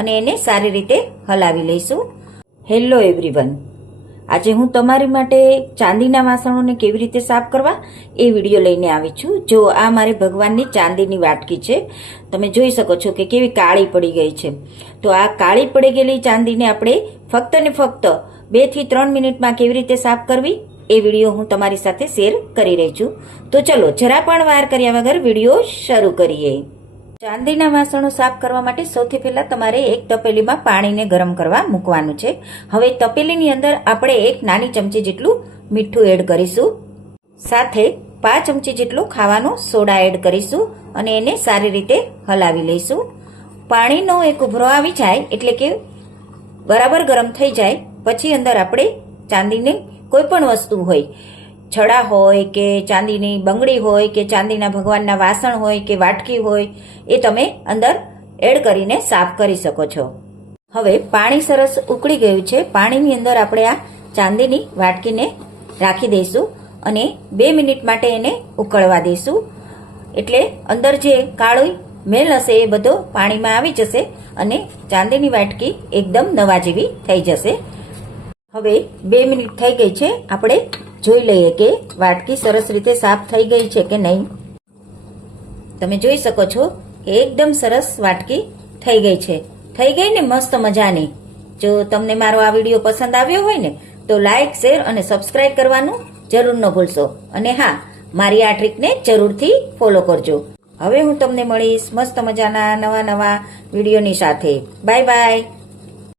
અને એને સારી રીતે હલાવી લઈશું. હેલો એવરીવન, આજે હું તમારી માટે ચાંદીના વાસણોને કેવી રીતે સાફ કરવા એ વિડીયો લઈને આવી છું. જો આ મારે ભગવાનની ચાંદીની વાટકી છે. તમે જોઈ શકો છો કે કેવી કાળી પડી ગઈ છે. તો આ કાળી પડી ગયેલી ચાંદીને આપણે ફક્ત ને ફક્ત 2 થી 3 મિનિટમાં કેવી રીતે સાફ કરવી એ વિડીયો હું તમારી સાથે શેર કરી રહી છું. તો ચલો જરા પણ વાર કર્યા વગર વિડીયો શરૂ કરીએ. ચાંદીના વાસણો સાફ કરવા માટે સૌથી પહેલા તમારે એક તપેલીમાં પાણીને ગરમ કરવા મૂકવાનું છે. હવે તપેલીની અંદર આપણે 1 નાની ચમચી જેટલું મીઠું એડ કરીશું. સાથે 5 ચમચી જેટલો ખાવાનો સોડા એડ કરીશું અને એને સારી રીતે હલાવી લઈશું. પાણીનો એક ઉભરો આવી જાય એટલે કે બરાબર ગરમ થઈ જાય પછી અંદર આપણે ચાંદીની કોઈ પણ વસ્તુ હોય, છડા હોય કે ચાંદીની બંગડી હોય કે ચાંદીના ભગવાનના વાસણ હોય કે વાટકી હોય, એ તમે અંદર એડ કરીને સાફ કરી શકો છો. હવે પાણી સરસ ઉકળી ગયું છે. પાણીની અંદર આપણે આ ચાંદીની વાટકીને રાખી દઈશું અને 2 મિનિટ માટે એને ઉકળવા દઈશું. એટલે અંદર જે કાળું મેલ હશે એ બધો પાણીમાં આવી જશે અને ચાંદીની વાટકી એકદમ નવા જેવી થઈ જશે. હવે 2 મિનિટ થઈ ગઈ છે. આપણે જોઈ લઈએ કે વાટકી સરસ રીતે સાફ થઈ ગઈ છે કે નહીં. તમે જોઈ શકો છો કે એકદમ સરસ વાટકી થઈ ગઈ છે. થઈ ગઈ ને મસ્ત મજાની. જો તમને મારો આ વિડીયો પસંદ આવ્યો હોય ને તો લાઈક, શેર અને સબસ્ક્રાઈબ કરવાનું જરૂર ન ભૂલશો. અને હા, મારી આ ટ્રીકને જરૂરથી ફોલો કરજો. હવે હું તમને મળીશ મસ્ત મજાના નવા વિડીયોની સાથે. Bye bye.